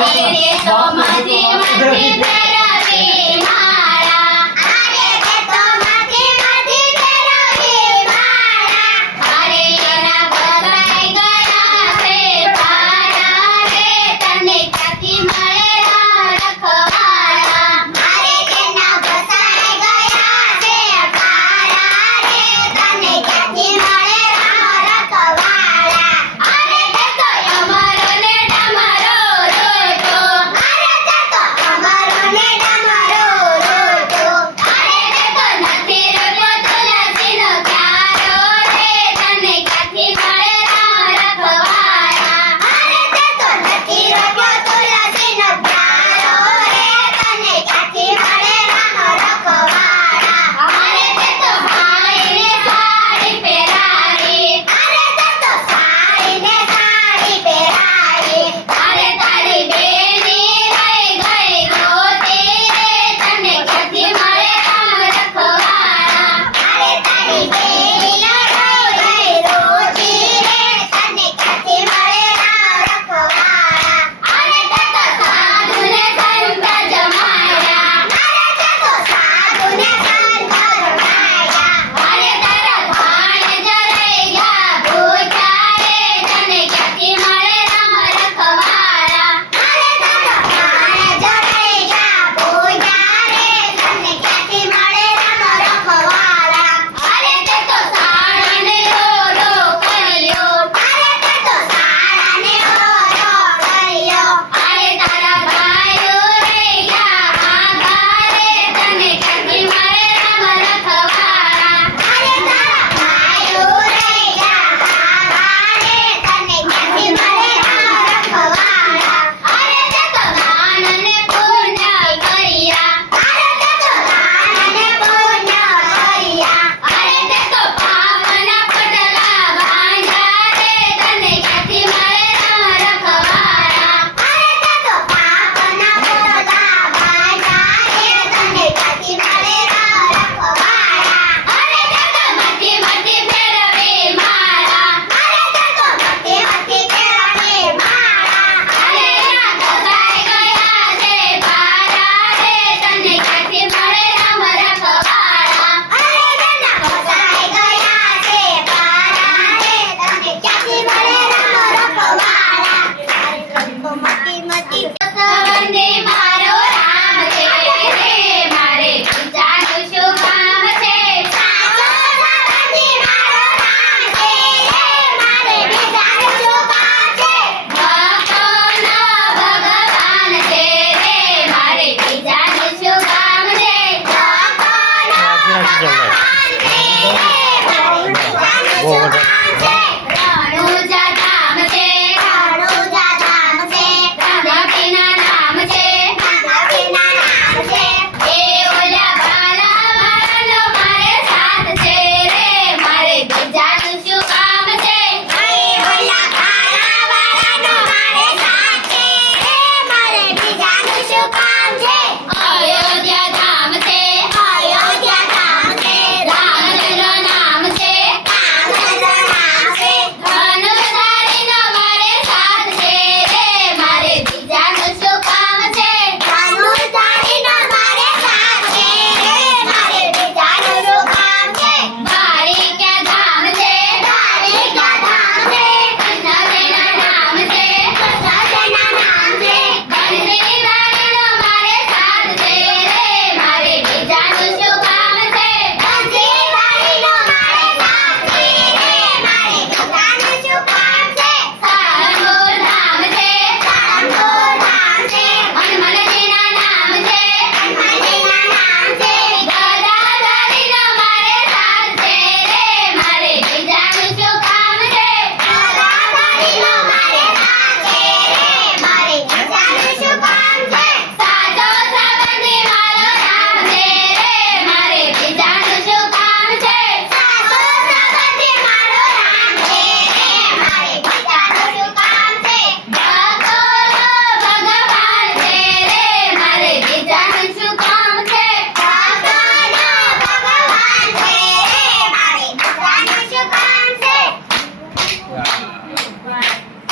Hare Hare, my, Deva, Deva. જવાય બહુ વધારે